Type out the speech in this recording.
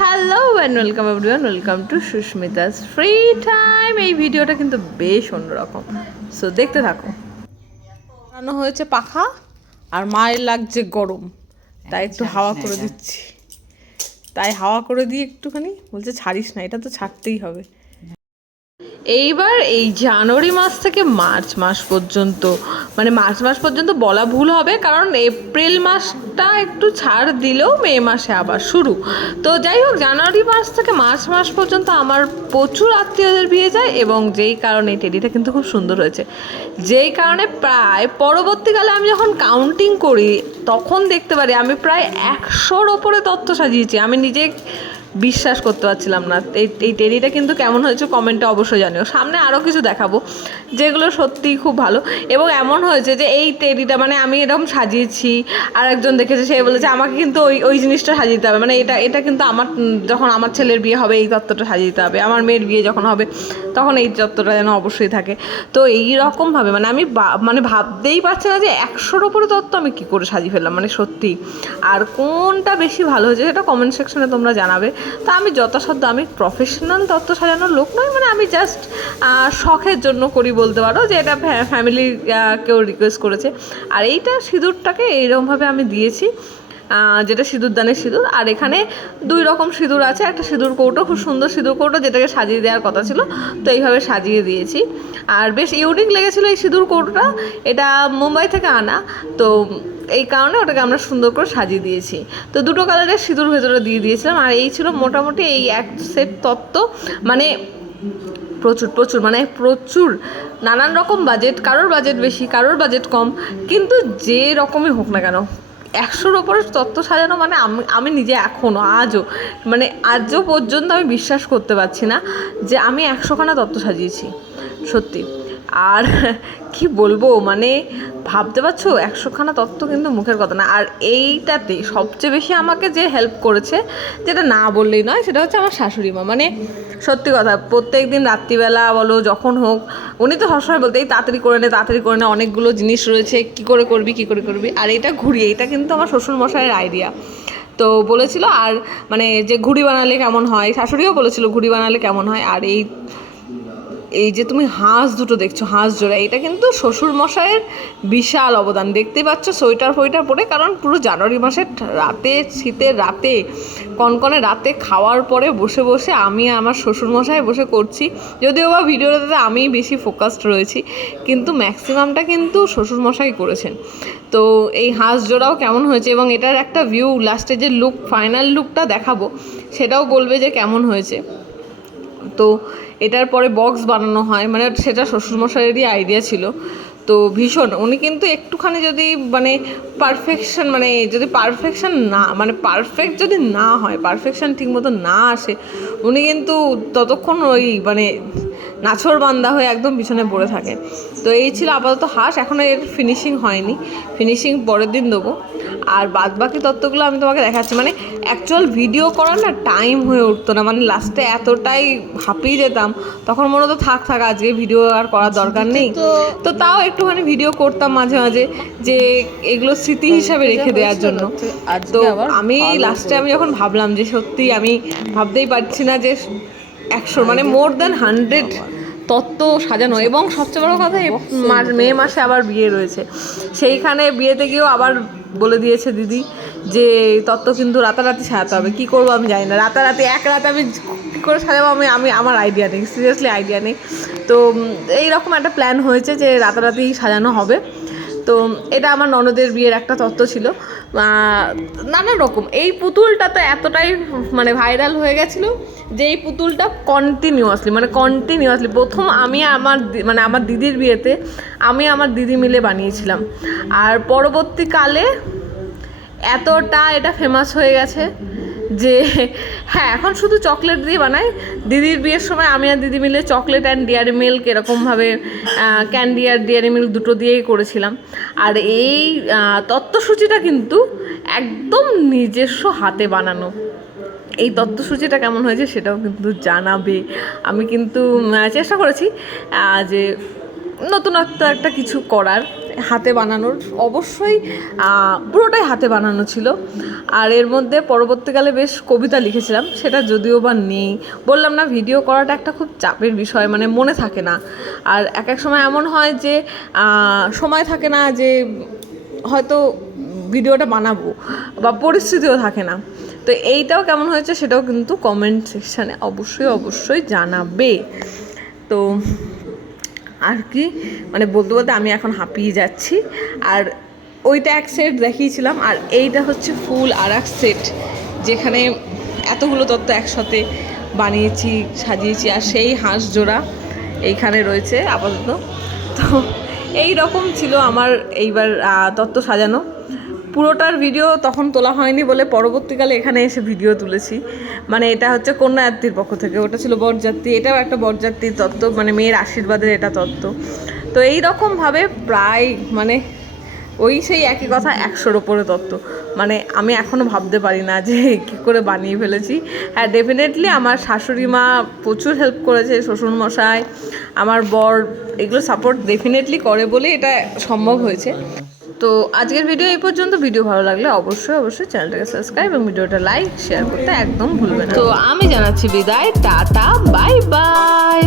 Hello and welcome everyone, welcome to Susmita's free time. এই ভিডিওটা কিন্তু বেশ অন্যরকম, সো দেখতে থাকো। বানানো হয়েছে পাখা আর মায়ের লাগছে গরম, তাই একটু হাওয়া করে দিচ্ছি। তাই হাওয়া করে দিয়ে একটুখানি বলছে ছাড়িস না, এটা তো ছাড়তেই হবে। এইবার এই জানুয়ারি মাস থেকে মার্চ মাস পর্যন্ত, মানে মার্চ মাস পর্যন্ত বলা ভুল হবে, কারণ এপ্রিল মাসটা একটু ছাড় দিলেও মে মাসে আবার শুরু। তো যাই হোক, জানুয়ারি মাস থেকে মার্চ মাস পর্যন্ত আমার প্রচুর আত্মীয়দের বিয়ে যায়, এবং যেই কারণে এই টেডিটা কিন্তু খুব সুন্দর হয়েছে, যেই কারণে প্রায় পরবর্তীকালে আমি যখন কাউন্টিং করি তখন দেখতে পারি আমি প্রায় 100-র ওপরে তত্ত্ব সাজিয়েছি। আমি নিজে বিশ্বাস করতে পারছিলাম না। এই টেডিটা কিন্তু কেমন হয়েছে কমেন্টে অবশ্যই জানিও। সামনে আরও কিছু দেখাবো যেগুলো সত্যিই খুব ভালো, এবং এমন হয়েছে যে এই টেডিটা মানে আমি এরকম সাজিয়েছি, আর একজন দেখেছে, সে বলেছে আমাকে কিন্তু ওই জিনিসটা সাজিয়ে দিতে হবে, মানে এটা কিন্তু আমার যখন আমার ছেলের বিয়ে হবে এই তত্ত্বটা সাজিয়ে দিতে হবে, আমার মেয়ের বিয়ে যখন হবে তখন এই তত্ত্বটা যেন অবশ্যই থাকে। তো এই রকমভাবে মানে আমি মানে ভাবতেই পারছি না যে 100-র ওপরে তত্ত্ব আমি কী করে সাজিয়ে ফেললাম, মানে সত্যি। আর কোনটা বেশি ভালো হয়েছে সেটা কমেন্ট সেকশনে তোমরা জানাবে। তা আমি যথাসাধ্য, আমি প্রফেশনাল তত্ত্ব সাজানোর লোক নয়, মানে আমি জাস্ট শখের জন্য করি বলতে পারো, যে এটা ফ্যামিলির কেউ রিকোয়েস্ট করেছে। আর এইটা সিঁদুরটাকে এইরকমভাবে আমি দিয়েছি, যেটা সিঁদুরদানের সিঁদুর। আর এখানে 2 রকম সিঁদুর আছে, একটা সিঁদুর কৌটো, খুব সুন্দর সিঁদুর কৌটো, যেটাকে সাজিয়ে দেওয়ার কথা ছিল, তো এইভাবে সাজিয়ে দিয়েছি। আর বেশ ইউনিক লেগেছিলো এই সিঁদুর কৌটোটা, এটা মুম্বাই থেকে আনা, তো এই কারণে ওটাকে আমরা সুন্দর করে সাজিয়ে দিয়েছি। তো 2টো কালারের সিঁদুর ভেতরে দিয়ে দিয়েছিলাম। আর এই ছিল মোটামুটি এই এক সেট তত্ত্ব, মানে প্রচুর মানে প্রচুর, নানান রকম বাজেট, কারোর বাজেট বেশি, কারোর বাজেট কম, কিন্তু যে রকমই হোক না কেন 100-র ওপরে তত্ত্ব সাজানো মানে আমি নিজে এখনও আজও পর্যন্ত আমি বিশ্বাস করতে পারছি না যে আমি 100খানা তত্ত্ব সাজিয়েছি, সত্যি। আর কি বলবো, মানে ভাবতে পারছো 100খানা তত্ত্ব কিন্তু মুখের কথা না। আর এইটাতে সবচেয়ে বেশি আমাকে যে হেল্প করেছে, যেটা না বললেই নয়, সেটা হচ্ছে আমার শাশুড়ি মা। মানে সত্যি কথা, প্রত্যেক দিন রাত্রিবেলা বলো যখন হোক, উনি তো সবসময় বলতে এই তাড়াতাড়ি করে নে, অনেকগুলো জিনিস রয়েছে, কী করে করবি। আর এটা ঘুড়ি, এটা কিন্তু আমার শ্বশুরমশাইয়ের আইডিয়া। তো বলেছিল, আর মানে যে ঘুড়ি বানালে কেমন হয়, শাশুড়িও বলেছিল ঘুড়ি বানালে কেমন হয়। আর এই যে তুমি হাঁস দুটো দেখছো, হাঁস জোড়া, এটা কিন্তু শ্বশুরমশাইয়ের বিশাল অবদান। দেখতেই পাচ্ছ সোয়েটার ফোয়েটার পরে, কারণ পুরো জানুয়ারি মাসের রাতে, শীতের রাতে, কনকনে রাতে খাওয়ার পরে বসে বসে আমি আমার শ্বশুরমশাই বসে করছি। যদিও বা ভিডিওটাতে আমি বেশি ফোকাসড রয়েছি, কিন্তু ম্যাক্সিমামটা কিন্তু শ্বশুরমশাই করেছেন। তো এই হাঁস জোড়াও কেমন হয়েছে, এবং এটার একটা ভিউ লাস্টে যে লুক, ফাইনাল লুকটা দেখাবো, সেটাও বলবে যে কেমন হয়েছে। তো এটার পরে বক্স বানানো হয়, মানে সেটা শ্বশুরমশাইয়েরই আইডিয়া ছিল। তো ভীষণ, উনি কিন্তু একটুখানি যদি মানে পারফেকশন, মানে যদি পারফেকশন না, মানে পারফেক্ট যদি না হয়, পারফেকশন ঠিক মতো না আসে, উনি কিন্তু ততক্ষণ ওই মানে নাছোড়বান্দা হয়ে একদম পিছনে পড়ে থাকে। তো এই ছিল আপাতত হাঁস, এখনও এর ফিনিশিং হয়নি, ফিনিশিং পরের দিন দেবো। আর বাদবাকি তত্ত্বগুলো আমি তোমাকে দেখাচ্ছি। মানে অ্যাকচুয়াল ভিডিও করার না টাইম হয়ে উঠতো না, মানে লাস্টে এতটাই হাঁপিয়ে যেতাম, তখন মনে হতো থাক আজকে ভিডিও আর করার দরকার নেই। তো তাও একটুখানি ভিডিও করতাম মাঝে মাঝে, যে এগুলো স্মৃতি হিসাবে রেখে দেওয়ার জন্য। তো আমি লাস্টে আমি যখন ভাবলাম যে সত্যি আমি ভাবতেই পারছি না যে 100 মানে মোর দ্যান 100 তত্ত্ব সাজানো, এবং সবচেয়ে বড় কথা মে মাসে আবার বিয়ে রয়েছে। সেইখানে বিয়েতে গিয়েও আবার বলে দিয়েছে দিদি যে তত্ত্ব কিন্তু রাতারাতি সাজাতে হবে। কী করবো আমি জানি না, রাতারাতি এক রাতে আমি কী করে সাজাবো, আমার আইডিয়া নেই, সিরিয়াসলি আইডিয়া নেই। তো এইরকম একটা প্ল্যান হয়েছে যে রাতারাতি সাজানো হবে। তো এটা আমার ননদের বিয়ের একটা তত্ত্ব ছিল, নানান রকম। এই পুতুলটা তো এতটাই মানে ভাইরাল হয়ে গেছিলো যে এই পুতুলটা কন্টিনিউয়াসলি প্রথম আমি আমার দিদির বিয়েতে আমি আমার দিদি মিলে বানিয়েছিলাম। আর পরবর্তীকালে এতটা এটা ফেমাস হয়ে গেছে যে হ্যাঁ, এখন শুধু চকলেট দিয়ে বানাই। দিদির বিয়ের সময় আমি আর দিদি মিলে চকলেট অ্যান্ড ডেয়ারি মিল্ক এরকমভাবে, ক্যান্ডি আর ডেয়ারি মিল্ক দুটো দিয়েই করেছিলাম। আর এই তত্ত্বসূচিটা কিন্তু একদম নিজস্ব হাতে বানানো। এই তত্ত্বসূচিটা কেমন হয়েছে সেটাও কিন্তু জানাবে। আমি কিন্তু চেষ্টা করেছি যে নতুনত্ব একটা কিছু করার, হাতে বানানোর, অবশ্যই পুরোটাই হাতে বানানো ছিল। আর এর মধ্যে পরবর্তীকালে বেশ কবিতা লিখেছিলাম, সেটা যদিও বা নেই। বললাম না, ভিডিও করাটা একটা খুব চাপের বিষয়, মানে মনে থাকে না। আর এক এক সময় এমন হয় যে সময় থাকে না, যে হয়তো ভিডিওটা বানাবো, বা পরিস্থিতিও থাকে না। তো এইটাও কেমন হয়েছে সেটাও কিন্তু কমেন্ট সেকশানে অবশ্যই জানাবে। তো আর কি, মানে বলতে বলতে আমি এখন হাঁপিয়ে যাচ্ছি। আর ওইটা এক সেট দেখিয়েছিলাম, আর এইটা হচ্ছে ফুল আর এক সেট, যেখানে এতগুলো তত্ত্ব একসাথে বানিয়েছি, সাজিয়েছি। আর সেই হাঁস জোড়া এইখানে রয়েছে আপাতত। তো এই রকম ছিল আমার এইবার তত্ত্ব সাজানো। পুরোটার ভিডিও তখন তোলা হয়নি বলে পরবর্তীকালে এখানে এসে ভিডিও তুলেছি। মানে এটা হচ্ছে কন্যাযাত্রীর পক্ষ থেকে, ওটা ছিল বরযাত্রী, এটাও একটা বরযাত্রীর তত্ত্ব, মানে মেয়ের আশীর্বাদের এটা তত্ত্ব। তো এই রকমভাবে প্রায় মানে ওই সেই একই কথা, 100-র ওপরে তত্ত্ব। মানে আমি এখনও ভাবতে পারি না যে কী করে বানিয়ে ফেলেছি। হ্যাঁ, ডেফিনেটলি আমার শাশুড়ি মা প্রচুর হেল্প করেছে, শ্বশুরমশাই, আমার বর, এগুলো সাপোর্ট ডেফিনেটলি করে বলে এটা সম্ভব হয়েছে। তো আজকের ভিডিও এই পর্যন্ত। ভিডিও ভালো লাগলে অবশ্যই চ্যানেলটাকে সাবস্ক্রাইব এবং ভিডিওটা লাইক শেয়ার করতে একদম ভুলবেন না। তো আমি জানাচ্ছি বিদায়, টাটা, বাই বাই।